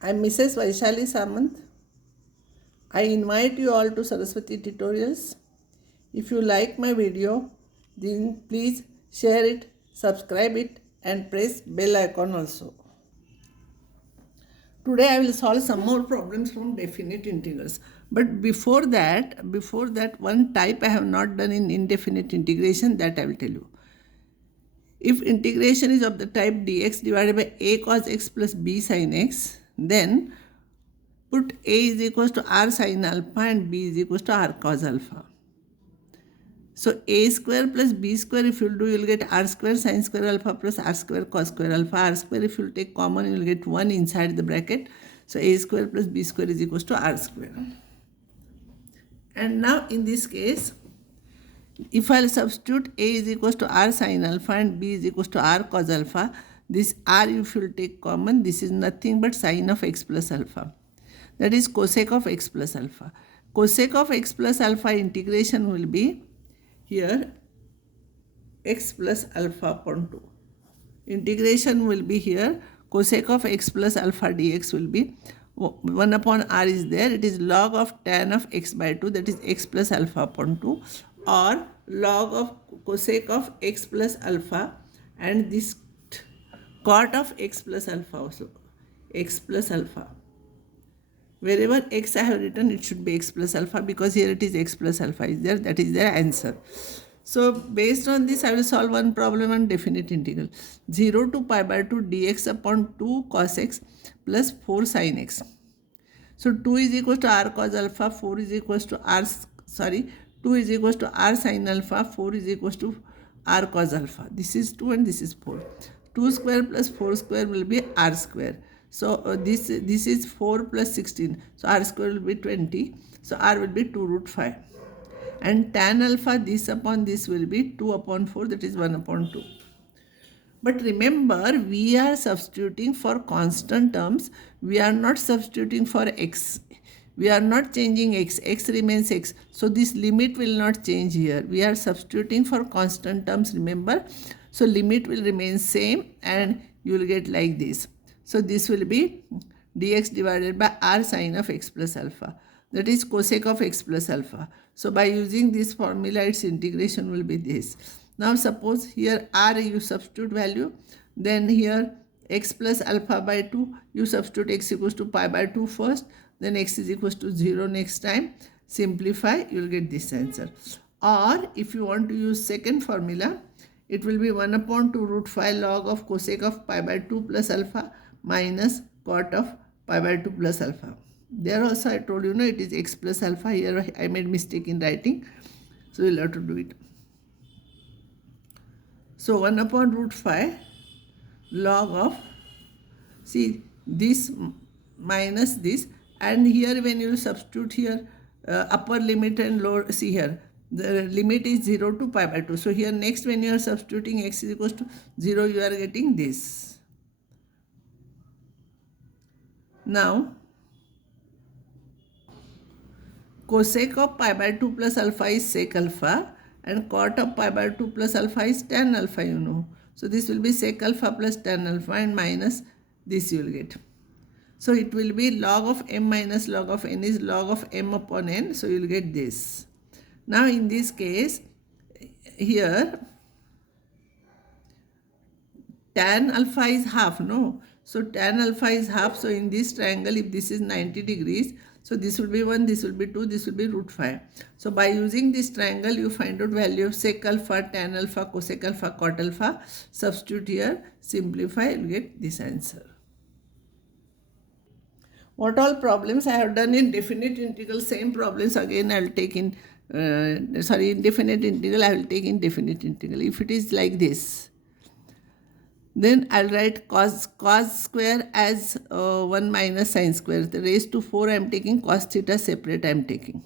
I am Mrs. Vaishali Samant. I invite you all to Saraswati Tutorials. If you like my video, then please share it, subscribe it and press bell icon also. Today I will solve some more problems from definite integrals. But before that one type I have not done in indefinite integration, that I will tell you. If integration is of the type dx divided by a cos x plus b sin x, then put a is equals to r sin alpha and b is equals to r cos alpha. So a square plus b square, if you will do, you will get r square sin square alpha plus r square cos square alpha. R square, if you will take common, you will get 1 inside the bracket. So a square plus b square is equals to r square. And now in this case, if I will substitute a is equals to r sin alpha and b is equals to r cos alpha, this r, if you will take common, this is nothing but sine of x plus alpha. That is cosec of x plus alpha. Cosec of x plus alpha integration will be here x plus alpha upon 2. Integration will be here cosec of x plus alpha dx will be 1 upon r is there. It is log of tan of x by 2, that is x plus alpha upon 2, or log of cosec of x plus alpha and this cot of x plus alpha also, x plus alpha. Wherever x I have written, it should be x plus alpha, because here it is x plus alpha is there. That is the answer. So based on this, I will solve one problem on definite integral. 0 to pi by 2 dx upon 2 cos x plus 4 sin x. So 2 is equals to r cos alpha, 4 is equals to 2 is equals to r sin alpha, 4 is equals to r cos alpha. This is 2 and this is 4. 2 square plus 4 square will be r square. So this is 4 plus 16. So r square will be 20. So r will be 2 root 5. And tan alpha, this upon this will be 2 upon 4, that is 1 upon 2. But remember, we are substituting for constant terms. We are not substituting for x. We are not changing x. X remains x. So this limit will not change here. We are substituting for constant terms, remember. So limit will remain same and you will get like this. So this will be dx divided by r sin of x plus alpha. That is cosec of x plus alpha. So by using this formula, its integration will be this. Now suppose here r you substitute value. Then here x plus alpha by 2, you substitute x equals to pi by 2 first. Then x is equals to 0 next time. Simplify, you will get this answer. Or if you want to use second formula, it will be 1 upon 2 root 5 log of cosec of pi by 2 plus alpha minus cot of pi by 2 plus alpha. There also I told you, no, it is x plus alpha. Here I made mistake in writing. So we'll have to do it. So 1 upon root 5 log of, see, this minus this. And here when you substitute here upper limit and lower, see here, the limit is 0 to pi by 2. So here next when you are substituting x is equals to 0, you are getting this. Now, cosec of pi by 2 plus alpha is sec alpha and cot of pi by 2 plus alpha is tan alpha, you know. So this will be sec alpha plus tan alpha and minus this you will get. So it will be log of m minus log of n is log of m upon n. So you will get this. Now in this case, here tan alpha is half, no? So tan alpha is half. So in this triangle, if this is 90 degrees, so this will be 1, this will be 2, this will be root 5. So by using this triangle, you find out value of sec alpha, tan alpha, cosec alpha, cot alpha. Substitute here, simplify, you will get this answer. What all problems I have done in definite integral, same problems again I will take in, indefinite integral I will take in definite integral. If it is like this, then I'll write cos square as 1 minus sin square. The raised to 4 I am taking, cos theta separate I am taking.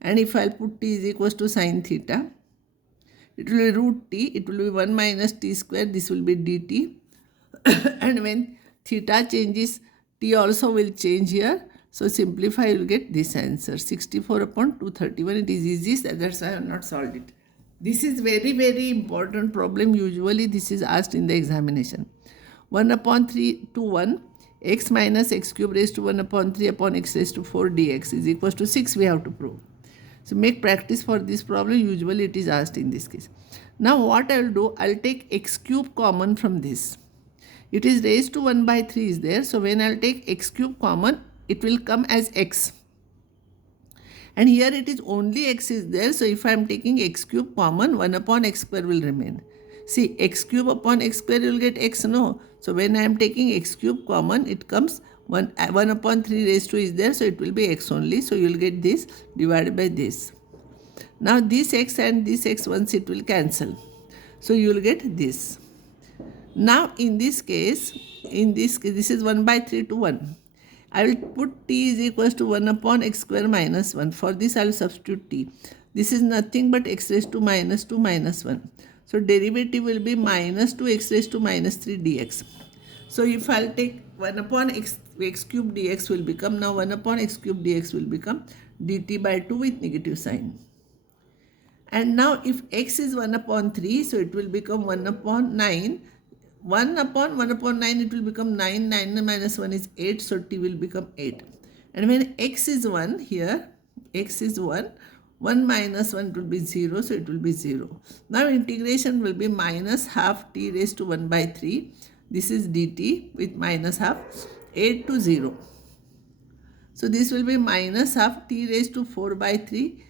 And if I'll put t is equals to sin theta, it will be root t, it will be 1 minus t square, this will be dt. And when theta changes, t also will change here. So simplify, you will get this answer, 64 upon 231. It is easy, that's why I have not solved it. This is very, very important problem. Usually this is asked in the examination. 1 upon 3 to 1. x minus x cube raised to 1 upon 3 upon x raised to 4 dx is equals to 6 we have to prove. So make practice for this problem. Usually it is asked in this case. Now what I will do, I will take x cube common from this. It is raised to 1 by 3 is there. So when I will take x cube common, it will come as x. And here it is only x is there. So if I am taking x cube common, 1 upon x square will remain. See, x cube upon x square you will get x, no. So when I am taking x cube common, it comes 1 upon 3 raised to is there. So it will be x only. So you will get this divided by this. Now this x and this x once it will cancel. So you will get this. Now in this case, this is 1 by 3 to 1. I will put t is equals to 1 upon x square minus 1. For this I will substitute t. This is nothing but x raised to minus 2 minus 1. So derivative will be minus 2x raised to minus 3 dx. So if I will take 1 upon x cube dx will become, now 1 upon x cube dx will become dt by 2 with negative sign. And now if x is 1 upon 3, so it will become 1 upon 9. 1 upon 9 it will become 9, 9 minus 1 is 8, so t will become 8. And when x is 1 here, x is 1, 1 minus 1 will be 0, so it will be 0. Now integration will be minus half t raised to 1 by 3. This is dt with minus half 8 to 0. So this will be minus half t raised to 4 by 3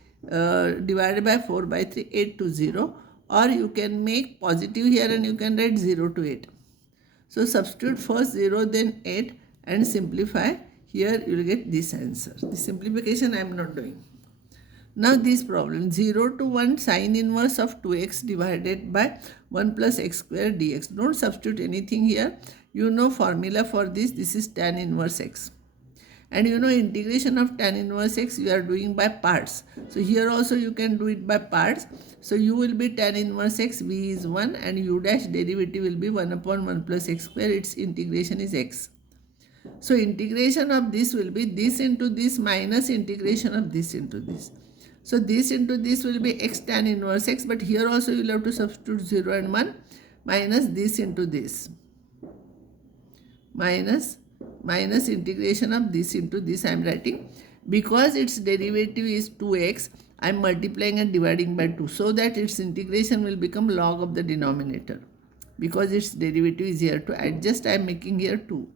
divided by 4 by 3, 8 to 0. Or you can make positive here and you can write 0 to 8. So substitute first 0 then 8 and simplify. Here you will get this answer. The simplification I am not doing. Now this problem, 0 to 1 sine inverse of 2x divided by 1 plus x square dx. Don't substitute anything here. You know formula for this. This is tan inverse x. And you know integration of tan inverse x you are doing by parts. So here also you can do it by parts. So u will be tan inverse x, v is 1 and u dash derivative will be 1 upon 1 plus x square. Its integration is x. So integration of this will be this into this minus integration of this into this. So this into this will be x tan inverse x, but here also you will have to substitute 0 and 1 minus this into this. Minus integration of this into this I am writing. Because its derivative is 2x, I am multiplying and dividing by 2 so that its integration will become log of the denominator. Because its derivative is here to adjust, I am making here 2.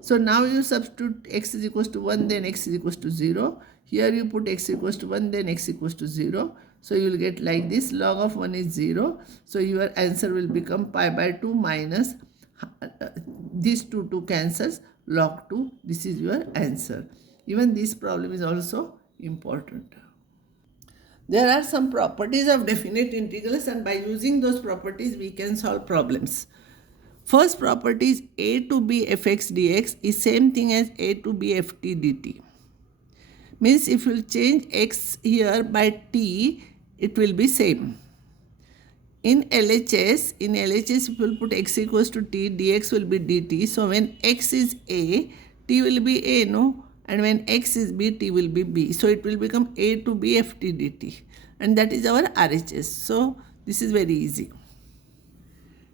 So now you substitute x is equals to 1, then x is equals to 0. Here you put x equals to 1, then x equals to 0. So you will get like this, log of 1 is 0. So your answer will become pi by 2 minus this 2 cancels, log 2. This is your answer. Even this problem is also important. There are some properties of definite integrals and by using those properties we can solve problems. First property is a to b fx dx is same thing as a to b ft dt. Means if you change x here by t, it will be same. In LHS, if you will put x equals to t, dx will be dt. So when x is a, t will be a, no? And when x is b, t will be b. So it will become a to b ft dt. And that is our RHS. So this is very easy.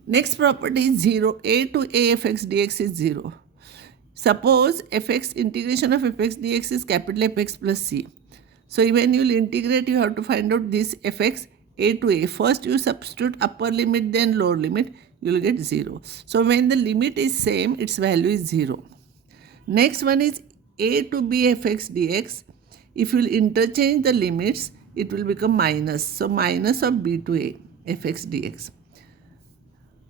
Next property is 0. A to a fx dx is 0. Suppose fx integration of fx dx is capital Fx plus c. So when you will integrate, you have to find out this fx a to a. First you substitute upper limit then lower limit, you will get 0. So when the limit is same, its value is 0. Next one is a to b fx dx. If you will interchange the limits, it will become minus. So minus of b to a fx dx.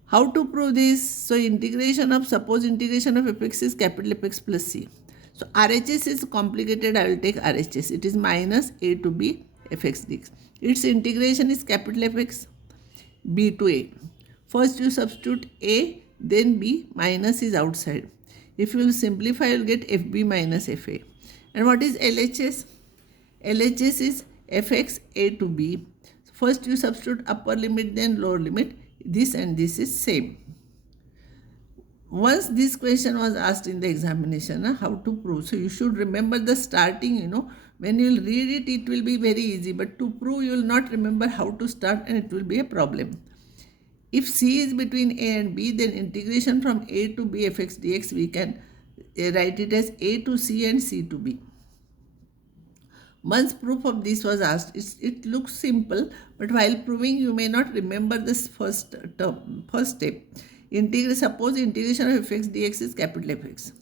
How to prove this? So suppose integration of fx is capital Fx plus c. So RHS is complicated, I will take RHS. It is minus a to b fx dx. Its integration is capital Fx, b to a. First you substitute a, then b, minus is outside. If you will simplify, you will get fb minus fa. And what is LHS? LHS is fx a to b. First you substitute upper limit, then lower limit. This and this is same. Once this question was asked in the examination, how to prove. So you should remember the starting, when you will read it, it will be very easy. But to prove, you will not remember how to start and it will be a problem. If c is between a and b, then integration from a to b fx dx we can write it as A to C and C to B. Once proof of this was asked, it looks simple, but while proving, you may not remember this first term, first step. Suppose integration of fx dx is capital Fx.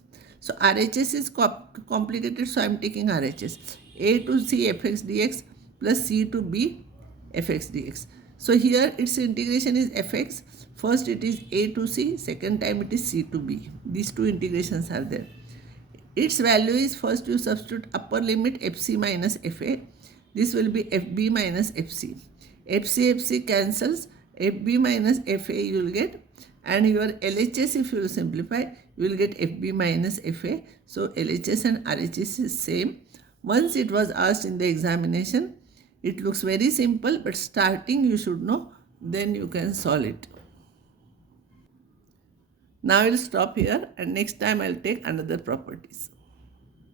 So RHS is complicated, so I am taking RHS. A to C fx dx plus C to B fx dx. So here its integration is fx. First it is A to C, second time it is C to B. These two integrations are there. Its value is, first you substitute upper limit fc minus fa. This will be fb minus fc. fc cancels, fb minus fa you will get, and your LHS, if you will simplify, you will get fb minus fa. So LHS and RHS is same. Once it was asked in the examination, it looks very simple, but starting you should know, then you can solve it. Now I will stop here, and next time I will take another properties.